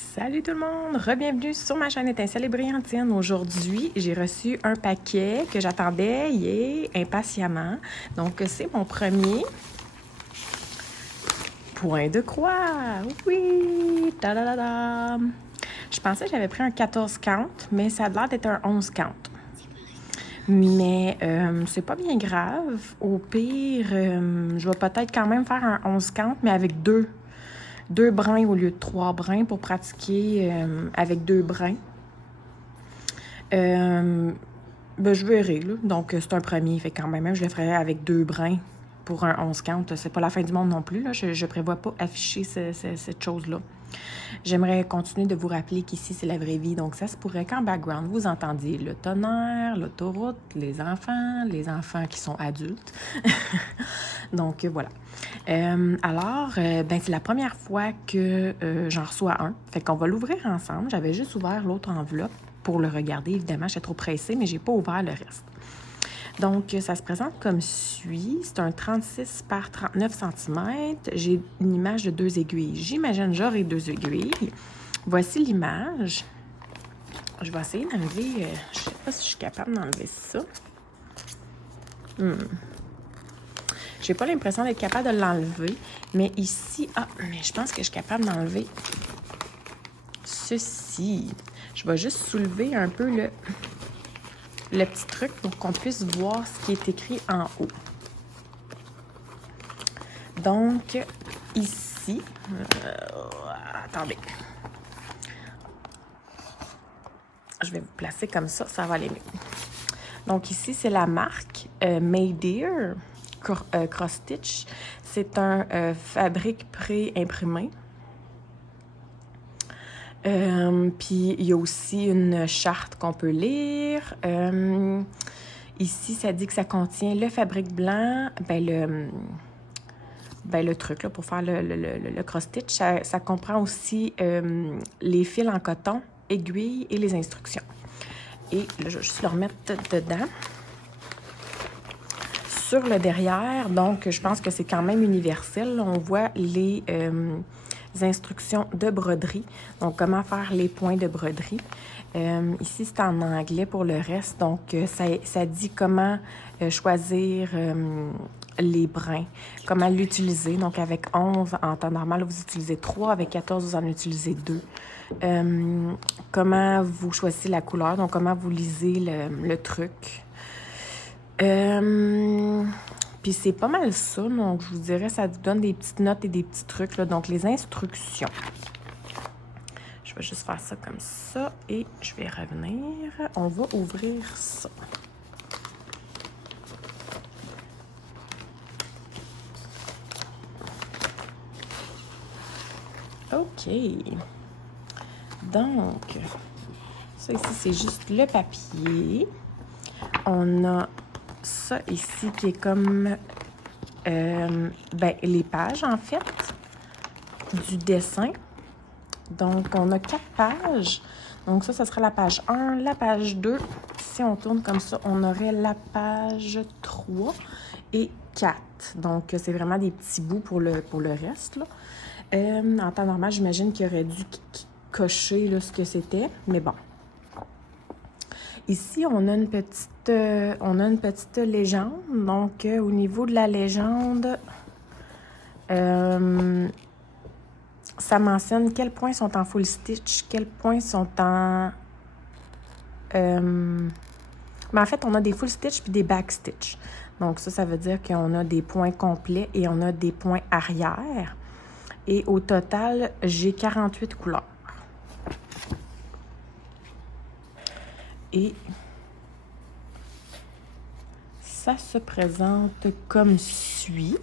Salut tout le monde! Re-bienvenue sur ma chaîne Étincelle et Brillantine. Aujourd'hui, j'ai reçu un paquet que j'attendais impatiemment. Donc, c'est mon premier point de croix. Oui! Ta-da-da-da! Je pensais que j'avais pris un 14 count, mais ça a l'air d'être un 11 count. Mais c'est pas bien grave. Au pire, je vais peut-être quand même faire un 11 count, mais avec deux brins au lieu de 3 brins pour pratiquer avec 2 brins. Je verrai, là. Donc, c'est un premier. Fait quand même, je le ferai avec 2 brins pour un 11 count. C'est pas la fin du monde non plus, là. Je prévois pas afficher cette chose-là. J'aimerais continuer de vous rappeler qu'ici, c'est la vraie vie. Donc, ça se pourrait qu'en background, vous entendiez le tonnerre, l'autoroute, les enfants qui sont adultes. Donc, voilà. C'est la première fois que j'en reçois un. Fait qu'on va l'ouvrir ensemble. J'avais juste ouvert l'autre enveloppe pour le regarder. Évidemment, j'étais trop pressée, mais j'ai pas ouvert le reste. Donc, ça se présente comme suit. C'est un 36 par 39 cm. J'ai une image de 2 aiguilles. J'imagine j'aurai 2 aiguilles. Voici l'image. Je vais essayer d'enlever... je sais pas si je suis capable d'enlever ça. J'ai pas l'impression d'être capable de l'enlever. Mais ici... mais je pense que je suis capable d'enlever ceci. Je vais juste soulever un peu le petit truc pour qu'on puisse voir ce qui est écrit en haut. Donc, ici... attendez. Je vais vous placer comme ça, ça va aller mieux. Donc, ici, c'est la marque Maydeer Cross Stitch. C'est un fabrique pré-imprimé. Puis, il y a aussi une charte qu'on peut lire. Ici, ça dit que ça contient le fabrique blanc, le truc là, pour faire le cross-stitch. Ça comprend aussi les fils en coton, aiguilles et les instructions. Et là, je vais juste le remettre dedans. Sur le derrière, donc, je pense que c'est quand même universel. Là, on voit les instructions de broderie. Donc, comment faire les points de broderie. Ici, c'est en anglais pour le reste. Donc, ça dit comment choisir les brins, comment l'utiliser. Donc, avec 11, en temps normal, vous utilisez 3. Avec 14, vous en utilisez 2. Comment vous choisissez la couleur. Donc, comment vous lisez le truc. Puis c'est pas mal ça, donc je vous dirais, ça vous donne des petites notes et des petits trucs, là. Donc les instructions. Je vais juste faire ça comme ça et je vais revenir. On va ouvrir ça. OK. Donc, ça ici, c'est juste le papier. On a ça ici qui est comme les pages, en fait, du dessin. Donc, on a 4 pages. Donc, ça sera la page 1, la page 2. Si on tourne comme ça, on aurait la page 3 et 4. Donc, c'est vraiment des petits bouts pour le reste, là. En temps normal, j'imagine qu'il aurait dû cocher là, ce que c'était, mais bon. Ici, on a une petite légende. Donc, au niveau de la légende, ça mentionne quels points sont en full stitch, quels points sont en... en fait, on a des full stitch puis des back stitch. Donc, ça veut dire qu'on a des points complets et on a des points arrière. Et au total, j'ai 48 couleurs. Et ça se présente comme suit.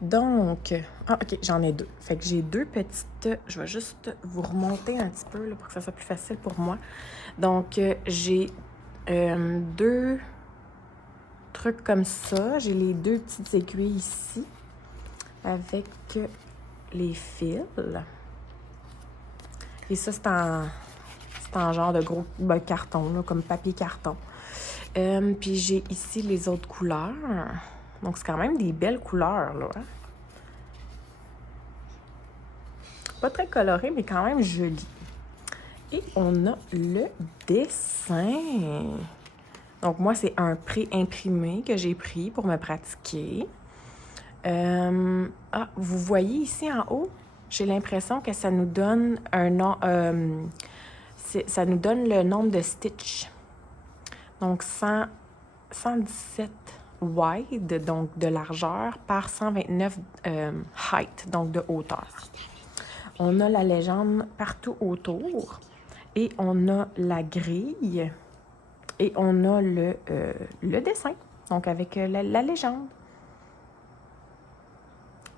Donc, OK, j'en ai 2. Fait que j'ai 2 petites... Je vais juste vous remonter un petit peu là, pour que ça soit plus facile pour moi. Donc, j'ai 2 trucs comme ça. J'ai les 2 petites aiguilles ici avec les fils. Et ça, c'est en genre de gros carton, là, comme papier carton. Puis j'ai ici les autres couleurs. Donc, c'est quand même des belles couleurs, là. Pas très coloré, mais quand même joli. Et on a le dessin. Donc, moi, c'est un pré-imprimé que j'ai pris pour me pratiquer. Vous voyez ici en haut, j'ai l'impression que ça nous donne un nom, ça nous donne le nombre de stitches. Donc, 117 wide, donc de largeur, par 129 height, donc de hauteur. On a la légende partout autour et on a la grille et on a le dessin, donc avec la légende.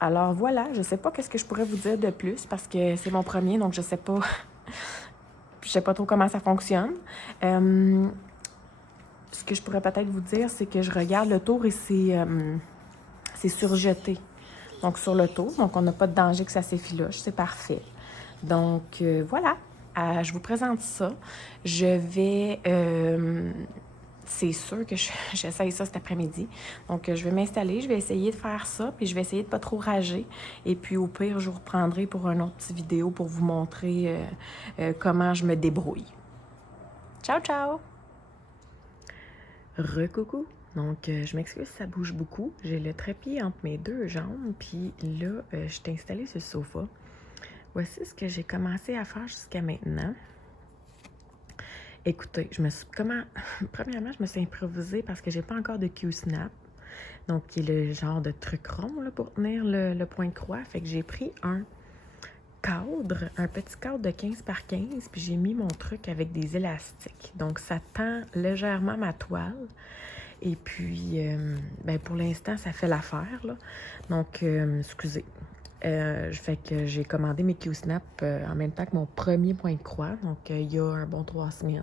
Alors voilà, je ne sais pas qu'est-ce que je pourrais vous dire de plus parce que c'est mon premier, donc je sais pas trop comment ça fonctionne. Ce que je pourrais peut-être vous dire, c'est que je regarde le tour et c'est surjeté. Donc sur le tour, donc on n'a pas de danger que ça s'effiloche, c'est parfait. Donc voilà, je vous présente ça. Je vais... c'est sûr que j'essaye ça cet après-midi. Donc, je vais m'installer, je vais essayer de faire ça, puis je vais essayer de pas trop rager. Et puis, au pire, je vous reprendrai pour une autre petite vidéo pour vous montrer comment je me débrouille. Ciao, ciao! Recoucou! Donc, je m'excuse, ça bouge beaucoup. J'ai le trépied entre mes deux jambes, puis là, je suis installée sur le sofa. Voici ce que j'ai commencé à faire jusqu'à maintenant. Écoutez, premièrement, je me suis improvisée parce que j'ai pas encore de Q-snap. Donc, qui est le genre de truc rond là, pour tenir le point de croix. Fait que j'ai pris un petit cadre de 15 par 15, puis j'ai mis mon truc avec des élastiques. Donc, ça tend légèrement ma toile. Et puis, pour l'instant, ça fait l'affaire, là. Donc, excusez. Fait que j'ai commandé mes Q-Snap en même temps que mon premier point de croix. Donc, il y a un bon 3 semaines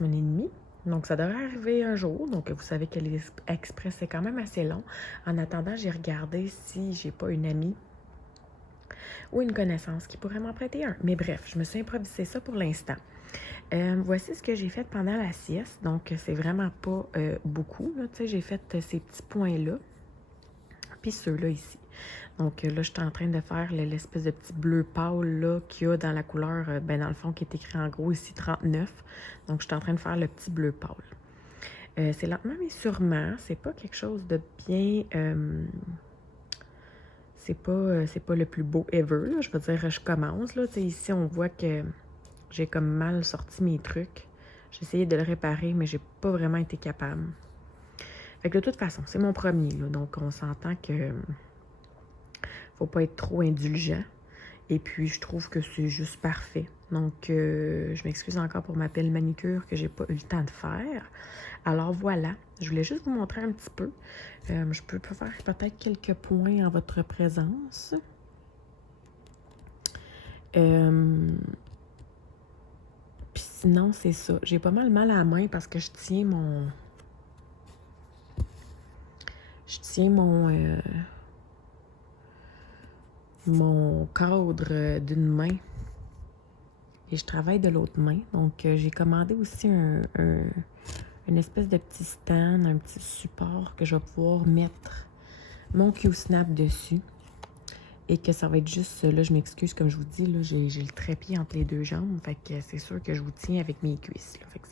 et demie. Donc, ça devrait arriver un jour. Donc, vous savez que l'Express, c'est quand même assez long. En attendant, j'ai regardé si j'ai pas une amie ou une connaissance qui pourrait m'en prêter un. Mais bref, je me suis improvisé ça pour l'instant. Voici ce que j'ai fait pendant la sieste. Donc, c'est vraiment pas beaucoup. Tu sais, j'ai fait ces petits points-là. Puis ceux-là ici. Donc là, je suis en train de faire l'espèce de petit bleu pâle là qu'il y a dans la couleur, dans le fond, qui est écrit en gros ici 39. Donc, je suis en train de faire le petit bleu pâle. C'est lentement mais sûrement. C'est pas quelque chose de bien... c'est pas le plus beau ever, là. Je veux dire, je commence, là. Tu sais, ici, on voit que j'ai comme mal sorti mes trucs. J'ai essayé de le réparer, mais j'ai pas vraiment été capable. Fait que de toute façon, c'est mon premier, là. Donc, on s'entend que... faut pas être trop indulgent. Et puis, je trouve que c'est juste parfait. Donc, je m'excuse encore pour ma belle manicure que j'ai pas eu le temps de faire. Alors, voilà. Je voulais juste vous montrer un petit peu. Je peux faire peut-être quelques points en votre présence. Puis sinon, c'est ça. J'ai pas mal à la main parce que je tiens mon... mon cadre d'une main et je travaille de l'autre main. Donc, j'ai commandé aussi une espèce de petit stand, un petit support que je vais pouvoir mettre mon Q-Snap dessus et que ça va être juste, là, je m'excuse, comme je vous dis, là, j'ai le trépied entre les deux jambes, fait que c'est sûr que je vous tiens avec mes cuisses, là. Fait que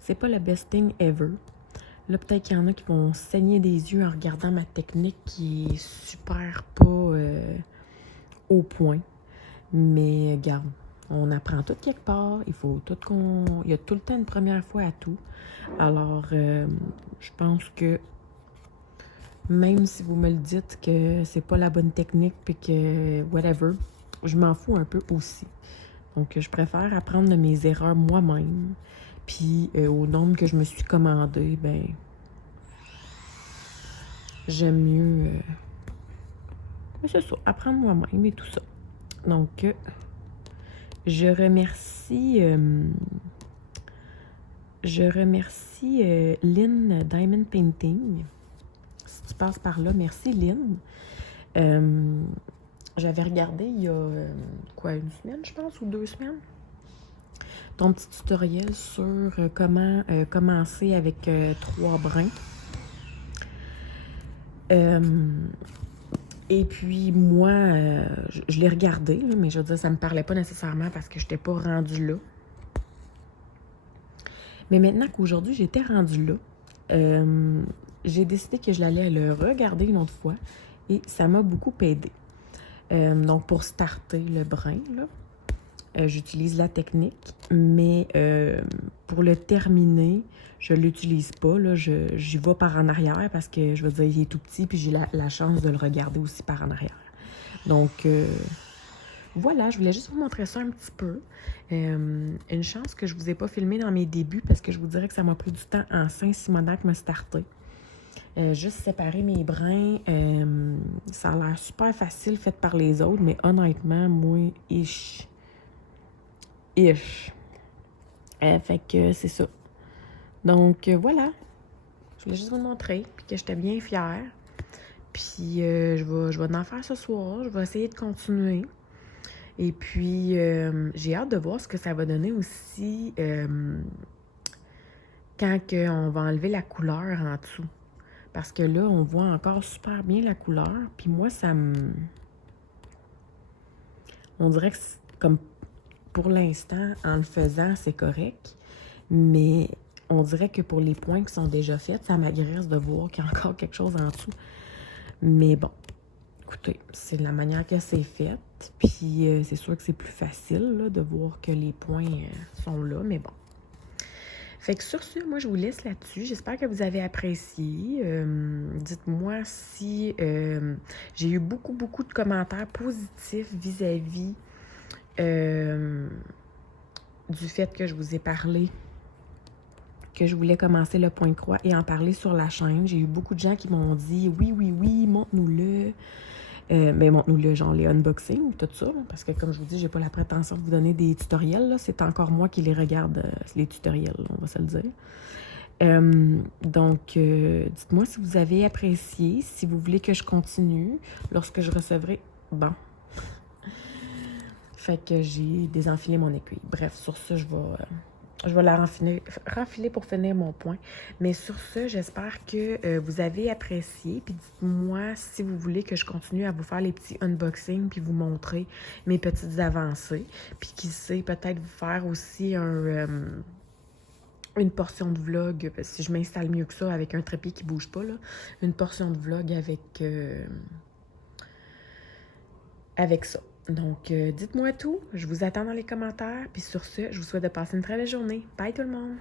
c'est pas le best thing ever. Là, peut-être qu'il y en a qui vont saigner des yeux en regardant ma technique qui est super pas au point. Mais regarde, on apprend tout quelque part. Il y a tout le temps une première fois à tout. Alors, je pense que même si vous me le dites que c'est pas la bonne technique puis que whatever, je m'en fous un peu aussi. Donc, je préfère apprendre de mes erreurs moi-même. Puis, au nombre que je me suis commandé, ben, j'aime mieux, c'est ça, apprendre moi-même et tout ça. Donc, je remercie Lynn Diamond Painting. Si tu passes par là, merci Lynn. J'avais regardé il y a, une semaine, je pense, ou 2 semaines, ton petit tutoriel sur comment commencer avec 3 brins. Et puis, moi, je l'ai regardé, là, mais je veux dire, ça me parlait pas nécessairement parce que je n'étais pas rendue là. Mais maintenant qu'aujourd'hui, j'étais rendue là, j'ai décidé que je l'allais le regarder une autre fois et ça m'a beaucoup aidé. Donc, pour starter le brin, là, j'utilise la technique, mais pour le terminer, je ne l'utilise pas. J'y vais par en arrière parce que, je veux dire, il est tout petit, puis j'ai la chance de le regarder aussi par en arrière. Donc, voilà, je voulais juste vous montrer ça un petit peu. Une chance que je ne vous ai pas filmé dans mes débuts parce que je vous dirais que ça m'a pris du temps en Saint-Simonac me starter. Juste séparer mes brins, ça a l'air super facile fait par les autres, mais honnêtement, moi, ish. Fait que c'est ça. Donc, voilà. Je voulais juste vous le montrer, puis que j'étais bien fière. Puis, je vais en faire ce soir. Je vais essayer de continuer. Et puis, j'ai hâte de voir ce que ça va donner aussi quand on va enlever la couleur en dessous. Parce que là, on voit encore super bien la couleur. Puis moi, ça me... On dirait que, comme pour l'instant, en le faisant, c'est correct. Mais on dirait que pour les points qui sont déjà faits, ça m'agresse de voir qu'il y a encore quelque chose en dessous. Mais bon, écoutez, c'est la manière que c'est fait. Puis c'est sûr que c'est plus facile là, de voir que les points sont là, mais bon. Fait que sur ce, moi, je vous laisse là-dessus. J'espère que vous avez apprécié. Dites-moi si j'ai eu beaucoup de commentaires positifs vis-à-vis du fait que je vous ai parlé, que je voulais commencer le point de croix et en parler sur la chaîne. J'ai eu beaucoup de gens qui m'ont dit « Oui, montre-nous-le. » Mais montre-nous-le, genre les unboxings, tout ça. Parce que comme je vous dis, j'ai pas la prétention de vous donner des tutoriels. C'est encore moi qui les regarde, les tutoriels, on va se le dire. Donc, dites-moi si vous avez apprécié, si vous voulez que je continue lorsque je recevrai... Bon. Fait que j'ai désenfilé mon aiguille. Bref, sur ça, je vais la renfiler pour finir mon point. Mais sur ce, j'espère que vous avez apprécié. Puis dites-moi si vous voulez que je continue à vous faire les petits unboxings puis vous montrer mes petites avancées. Puis qui sait, peut-être vous faire aussi une portion de vlog, si je m'installe mieux que ça avec un trépied qui ne bouge pas, là, une portion de vlog avec ça. Donc, dites-moi tout. Je vous attends dans les commentaires. Puis sur ce, je vous souhaite de passer une très belle journée. Bye tout le monde!